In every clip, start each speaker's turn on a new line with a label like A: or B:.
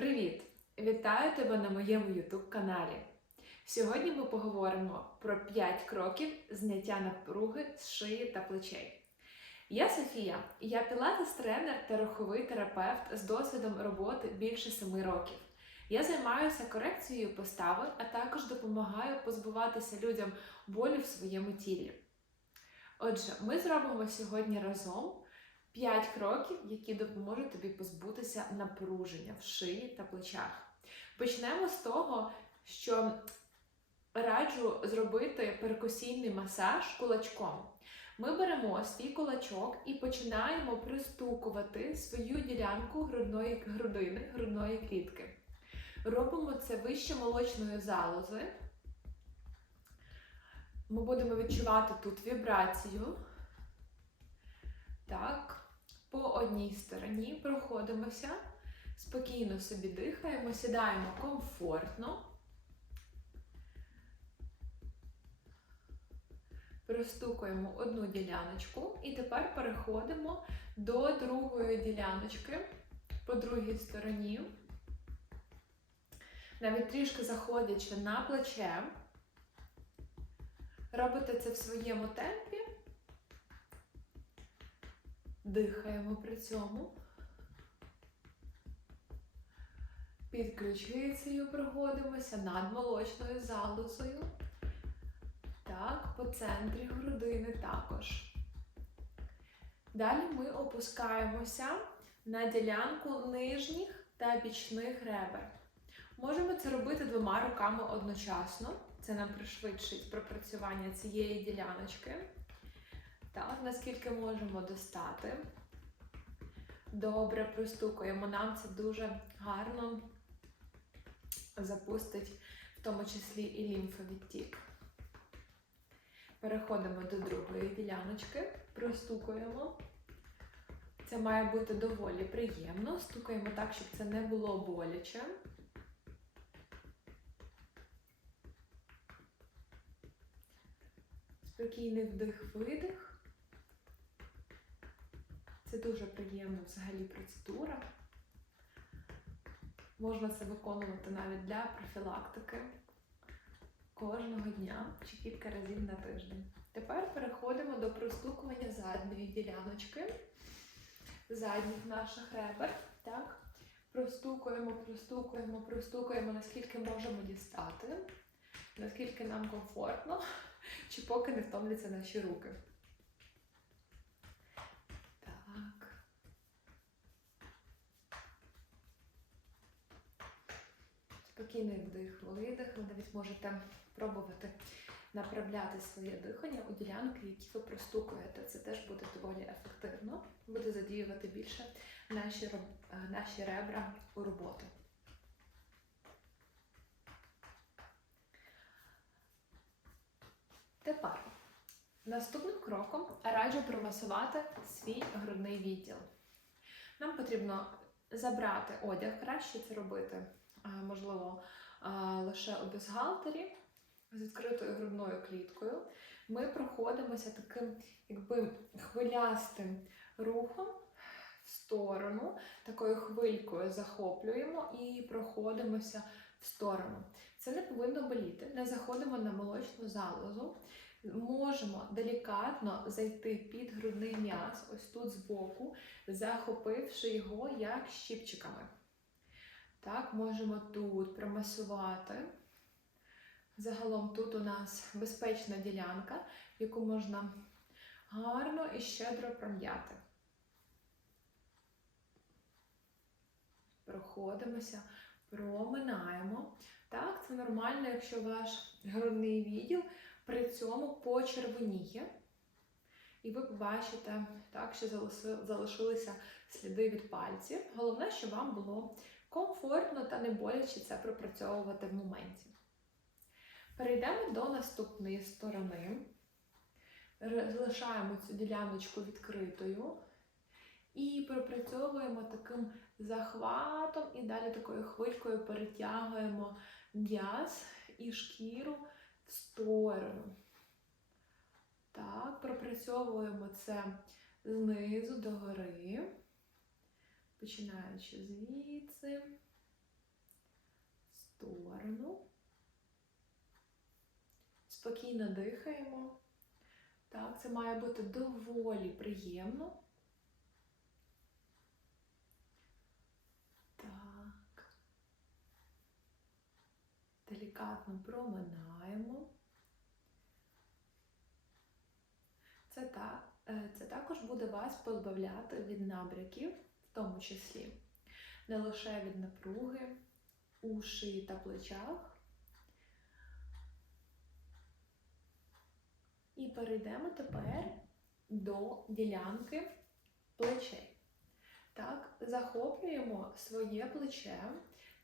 A: Привіт! Вітаю тебе на моєму YouTube каналі. Сьогодні ми поговоримо про 5 кроків зняття напруги з шиї та плечей. Я Софія, я пілатес-тренер та руховий терапевт з досвідом роботи більше 7 років. Я займаюся корекцією постави, а також допомагаю позбуватися людям болю в своєму тілі. Отже, ми зробимо сьогодні разом 5 кроків, які допоможуть тобі позбутися напруження в шиї та плечах. Почнемо з того, що раджу зробити перкусійний масаж кулачком. Ми беремо свій кулачок і починаємо пристукувати свою ділянку грудної грудини, грудної клітки. Робимо це вище молочної залози. Ми будемо відчувати тут вібрацію. Так, по одній стороні проходимося, спокійно собі дихаємо, сідаємо комфортно. Простукуємо одну діляночку і тепер переходимо до другої діляночки по другій стороні. Навіть трішки заходячи на плече. Робите це в своєму темпі. Дихаємо при цьому. Під ключицею проходимося над молочною залозою. Так, по центрі грудини також. Далі ми опускаємося на ділянку нижніх та бічних ребер. Можемо це робити двома руками одночасно. Це нам пришвидшить пропрацювання цієї діляночки. Так, наскільки можемо достати. Добре простукуємо. Нам це дуже гарно запустить, в тому числі і лімфовідтік. Переходимо до другої діляночки, простукуємо. Це має бути доволі приємно. Стукаємо так, щоб це не було боляче. Спокійний вдих-видих. Дуже приємна взагалі процедура. Можна це виконувати навіть для профілактики кожного дня чи кілька разів на тиждень. Тепер переходимо до простукування задньої діляночки, задніх наших ребер. Так? Простукуємо, простукуємо, простукуємо, наскільки можемо дістати, наскільки нам комфортно, чи поки не втомляться наші руки. Так. Спокійний вдих, видих. Ви навіть можете пробувати направляти своє дихання у ділянки, які ви простукуєте. Це теж буде доволі ефективно, буде задіювати більше наші, наші ребра у роботу. Тепер наступним кроком раджу промасувати свій грудний відділ. Нам потрібно забрати одяг, краще це робити, можливо, лише у бюстгальтері з відкритою грудною кліткою. Ми проходимося таким якби хвилястим рухом в сторону, такою хвилькою захоплюємо і проходимося в сторону. Це не повинно боліти. Не заходимо на молочну залозу. Можемо делікатно зайти під грудний м'яз, ось тут збоку, захопивши його як щіпчиками. Так, можемо тут промасувати. Загалом тут у нас безпечна ділянка, яку можна гарно і щедро пром'яти. Проходимося, проминаємо. Так, це нормально, якщо ваш грудний відділ при цьому почервоніє. І ви побачите, так, що залишилися сліди від пальців. Головне, щоб вам було комфортно та не боляче це пропрацьовувати в моменті. Перейдемо до наступної сторони. Залишаємо цю діляночку відкритою і пропрацьовуємо таким захватом, і далі такою хвилькою перетягуємо м'яз і шкіру в сторону. Так, пропрацьовуємо це знизу до гори, починаючи звідси сторону. Спокійно дихаємо. Так, це має бути доволі приємно. Так. Делікатно проминаємо. Це, та, е, це також буде вас позбавляти від набряків, в тому числі не лише від напруги у шиї та плечах. І перейдемо тепер до ділянки плечей. Так, захоплюємо своє плече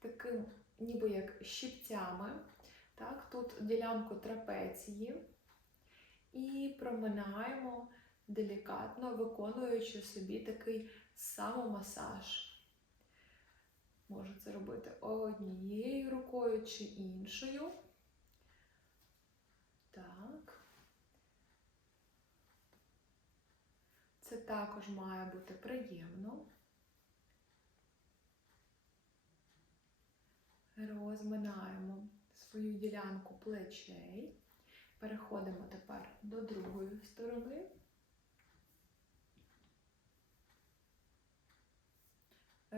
A: таким, ніби як щипцями. Так, тут ділянку трапеції. І проминаємо делікатно, виконуючи собі такий самомасаж. Можу це робити однією рукою чи іншою. Так. Це також має бути приємно. Розминаємо свою ділянку плечей. Переходимо тепер до другої сторони.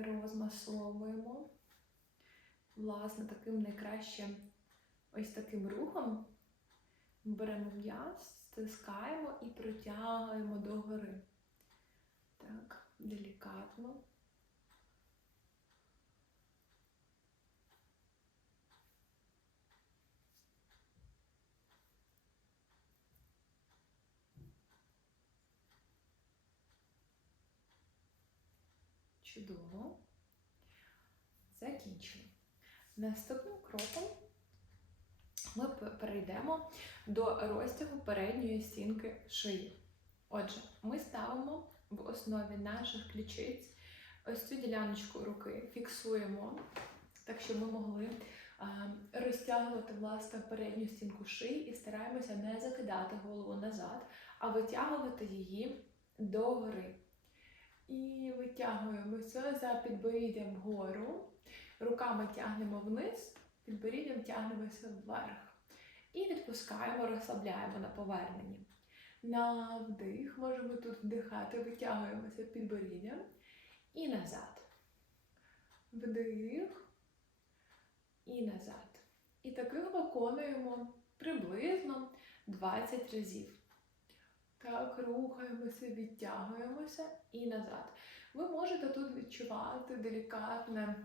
A: Розмасовуємо. Власне, таким найкращим ось таким рухом беремо м'яз, стискаємо і протягуємо догори. Так, делікатно. Чудово. Закінчено. Наступним кроком ми перейдемо до розтягу передньої стінки шиї. Отже, ми ставимо в основі наших ключиць ось цю діляночку руки, фіксуємо, так щоб ми могли розтягувати власне передню стінку шиї і стараємося не закидати голову назад, а витягувати її догори. І витягуємося за підборіддям вгору. Руками тягнемо вниз, підборіддям тягнемося вверх. І відпускаємо, розслабляємо на поверненні. На вдих можемо тут вдихати, витягуємося підборіддям і назад. Вдих і назад. І таких виконуємо приблизно 20 разів. Так, рухаємося, відтягуємося і назад. Ви можете тут відчувати делікатне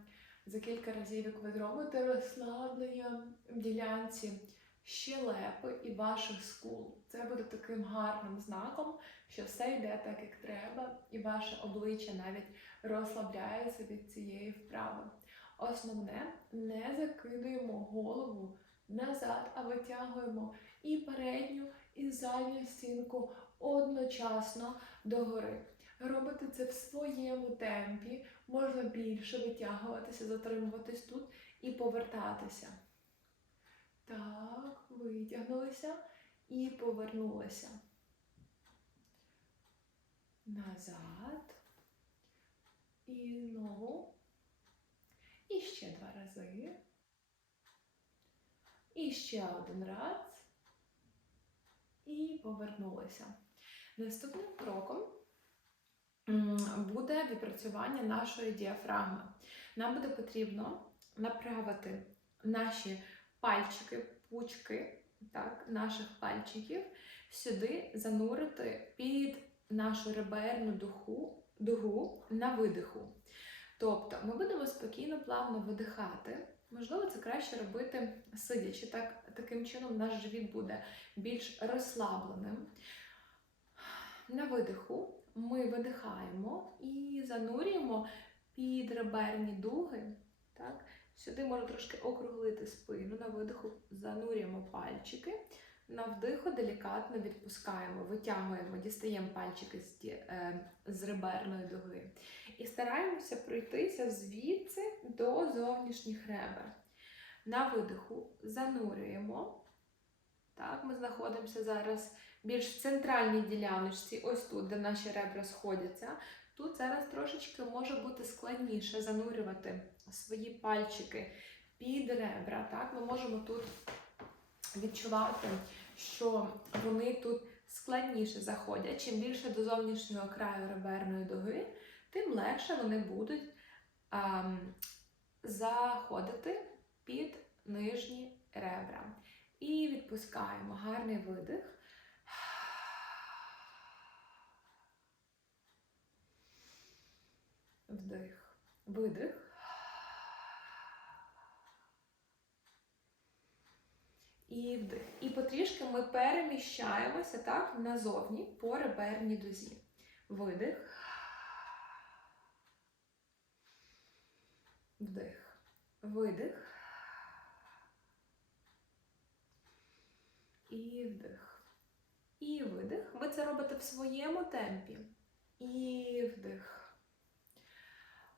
A: за кілька разів, як ви зробите розслаблення в ділянці щелепи і ваших скул. Це буде таким гарним знаком, що все йде так, як треба, і ваше обличчя навіть розслабляється від цієї вправи. Основне, не закидуємо голову назад, а витягуємо і передню, і задню стінку одночасно догори. Робити це в своєму темпі, можна більше витягуватися, затримуватись тут і повертатися. Так, витягнулися і повернулися. Назад. І знову. І ще два рази. І ще один раз. І повернулися. Наступним кроком буде відпрацювання нашої діафрагми. Нам буде потрібно направити наші пальчики, пучки так, наших пальчиків сюди занурити під нашу реберну духу, дугу на видиху. Тобто ми будемо спокійно, плавно видихати. Можливо, це краще робити сидячи. Так, таким чином наш живіт буде більш розслабленим. На видиху ми видихаємо і занурюємо під реберні дуги. Так? Сюди можна трошки округлити спину. На видиху занурюємо пальчики. На вдиху делікатно відпускаємо, витягуємо, дістаємо пальчики з, е, з реберної дуги. І стараємося пройтися звідси до зовнішніх ребер. На видиху занурюємо. Так, ми знаходимося зараз більш в центральній діляночці, ось тут, де наші ребра сходяться. Тут зараз трошечки може бути складніше занурювати свої пальчики під ребра. Так? Ми можемо тут відчувати, що вони тут складніше заходять. Чим більше до зовнішнього краю реберної дуги, тим легше вони будуть ем, заходити під нижні ребра. І відпускаємо гарний видих. Вдих, видих. І вдих. І потрішки ми переміщаємося так назовні по реберній дузі. Видих. Вдих. Видих. І вдих. І видих. Ви це робите в своєму темпі. І вдих.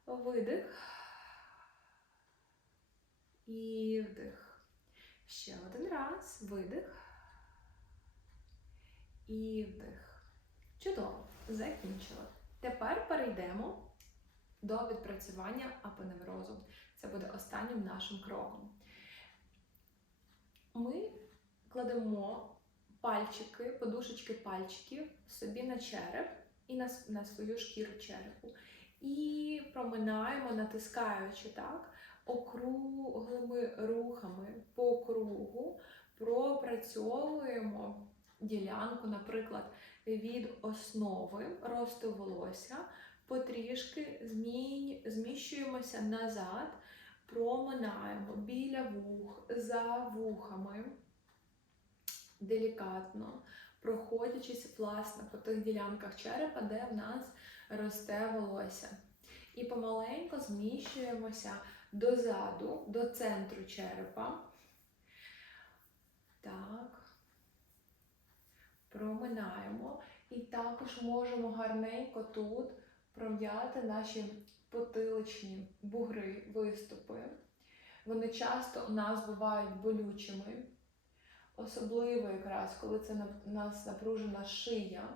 A: Видих. І вдих. Ще один раз. Видих. І вдих. Чудово. Закінчили. Тепер перейдемо до відпрацювання апоневрозу. Це буде останнім нашим кроком. Ми кладемо пальчики, подушечки пальчиків собі на череп і на, на свою шкіру черепу. І проминаємо, натискаючи так, округлими рухами по кругу, пропрацьовуємо ділянку, наприклад, від основи росту волосся, потрішки зміщуємося назад, проминаємо біля вух, за вухами, делікатно, проходячись власне по тих ділянках черепа, де в нас росте волосся. І помаленько зміщуємося дозаду, до центру черепа. Так. Проминаємо. І також можемо гарненько тут пров'яти наші потиличні бугри, виступи. Вони часто у нас бувають болючими, особливо якраз, коли це у нас напружена шия.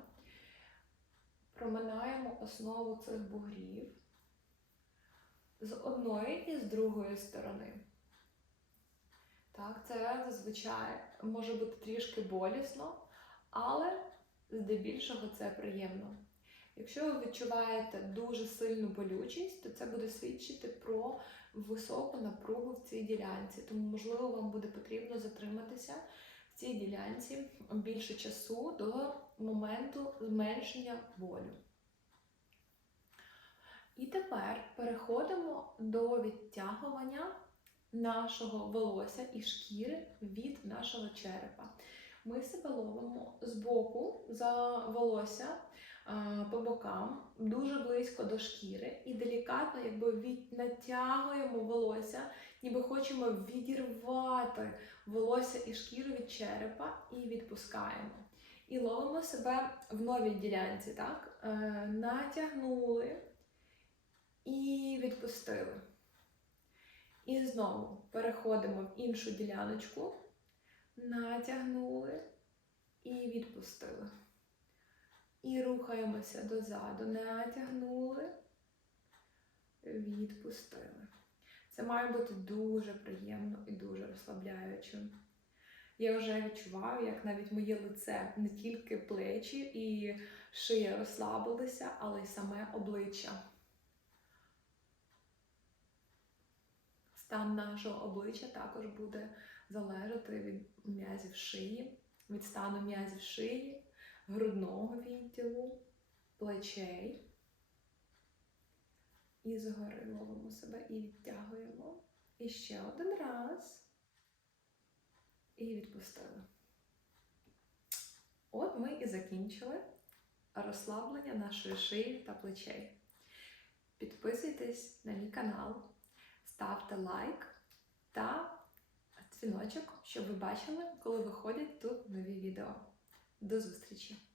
A: Проминаємо основу цих бугрів з одної і з другої сторони. Так, це зазвичай може бути трішки болісно, але здебільшого це приємно. Якщо ви відчуваєте дуже сильну болючість, то це буде свідчити про високу напругу в цій ділянці. Тому, можливо, вам буде потрібно затриматися в цій ділянці більше часу до моменту зменшення болю. І тепер переходимо до відтягування нашого волосся і шкіри від нашого черепа. Ми себе ловимо з боку за волосся по бокам, дуже близько до шкіри, і делікатно якби від... натягуємо волосся, ніби хочемо відірвати волосся і шкіру від черепа і відпускаємо. І ловимо себе в новій ділянці, так? Е, натягнули і відпустили. І знову переходимо в іншу діляночку, натягнули і відпустили. І рухаємося дозаду, натягнули, відпустили. Це має бути дуже приємно і дуже розслабляючим. Я вже відчуваю, як навіть моє лице, не тільки плечі і шия розслабилися, але й саме обличчя. Стан нашого обличчя також буде залежати від м'язів шиї, від стану м'язів шиї, грудного відділу, плечей. І згори ловимо себе і відтягуємо. І ще один раз. І відпустили. От ми і закінчили розслаблення нашої шиї та плечей. Підписуйтесь на мій канал, ставте лайк та дзвіночок, щоб ви бачили, коли виходять тут нові відео. До зустрічі!